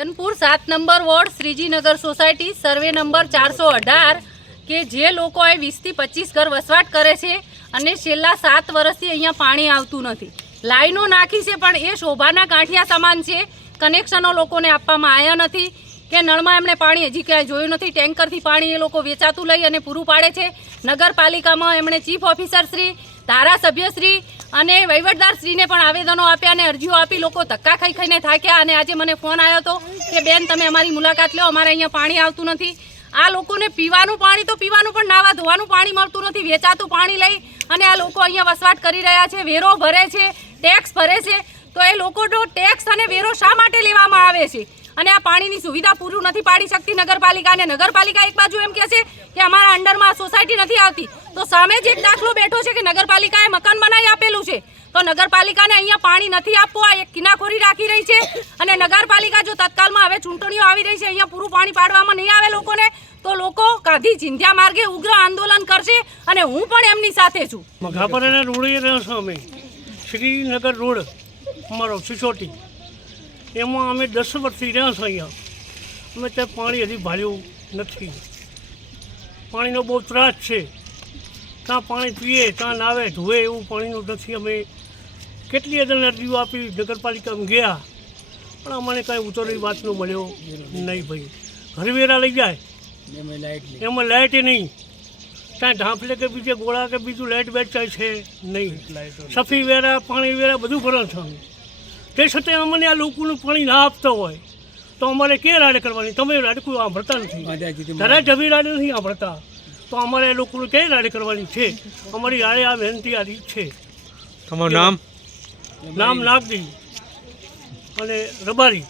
ધનપુર સાત number ward, Shrijinagar society, survey number ચારસો અઢાર, કે જે લોકોએ વીસથી પચીસ ઘર વસવાટ કરે છે અને છેલ્લા સાત વર્ષથી અહીંયા પાણી આવતું નથી. લાઈનો નાખી છે, પણ એ શોભાના ગાંઠિયા સમાન છે. કનેક્શનો લોકોને આપવામાં આવ્યા નથી કે નળમાં એમણે પાણી હજી ક્યાંય જોયું નથી. ટેન્કરથી પાણી એ લોકો વેચાતું લઈ અને પૂરું પાડે છે. નગરપાલિકામાં એમણે ચીફ ઓફિસર શ્રી ધારાસભ્યશ્રી અને વહીવટદારશ્રીને પણ આવેદનો આપ્યા અને અરજીઓ આપી. લોકો ધક્કા ખાઈ ખાઈને થાક્યા અને આજે મને ફોન આવ્યો હતો કે, બેન, તમે અમારી મુલાકાત લો. અમારે અહીંયા પાણી આવતું નથી. આ લોકોને પીવાનું પાણી તો પીવાનું પણ નાવા ધોવાનું પાણી મળતું નથી. વેચાતું પાણી લઈ અને આ લોકો અહીંયા વસવાટ કરી રહ્યા છે. વેરો ભરે છે, ટેક્સ ભરે છે. તો એ લોકોનો ટેક્સ અને વેરો શા માટે લેવામાં આવે છે? અને આ પાણીની સુવિધા પૂરું નથી પાડી શકતી નગરપાલિકા અને નગરપાલિકા એક બાજુ એમ કહે છે કે અમારા અંડરમાં સોસાયટી નથી આવતી. તો સામે જ એક દાખલો બેઠો છે કે નગરપાલિકાએ મકાન બનાવી આપેલું છે. તો નગરપાલિકાને અહીંયા પાણી નથી આપવું, આ એક કિનાખોરી રાખી રહી છે. અને નગરપાલિકા જો તત્કાલમાં હવે ચૂંટણીઓ આવી રહી છે, અહીંયા પૂરું પાણી પાડવામાં નહીં આવે લોકોને, તો લોકો ગાંધી ચિંધ્યા માર્ગે ઉગ્ર આંદોલન કરશે અને હું પણ એમની સાથે છું. મઘાપરાના રોડે રહ્યો છું અમે. શ્રીનગર રોડ, અમારો સિસોટી. એમાં અમે દસ વર્ષથી રહ્યા છીએ અહીંયા. અમે ત્યાં પાણી હજી ભાર્યું નથી. પાણીનો બહુ ત્રાસ છે. ત્યાં પાણી પીએ ત્યાં નાવે ધોવે એવું પાણીનું નથી. અમે કેટલી અદન અરજીઓ આપી નગરપાલિકામાં ગયા. પણ અમને કાંઈ ઉતરવી વાતનો મળ્યો. નહીં ભાઈ. ઘરવેરા લઈ જાય. એમાં લાઇટ નહીં. ત્યાં ઢાંફલે કે બીજે ગોળા કે બીજું લાઇટ વેચાય છે. નહીં. સફી વેરા પાણી વેરા બધું ભરણ છે. અમે તે છતાં અમને આ લોકોનું પાણી ના આપતા હોય. તો અમારે કે રાડે કરવાની? તમે રાડે કોઈ સાંભળતા નથી. ધરા જમી રાડે નથી સાંભળતા. તો અમારે એ લોકોને કઈ રાડે કરવાની છે? અમારી રાડે આ વિનંતી આ રીત છે. તમારું નામ? નામ નાગદી અને રબારી.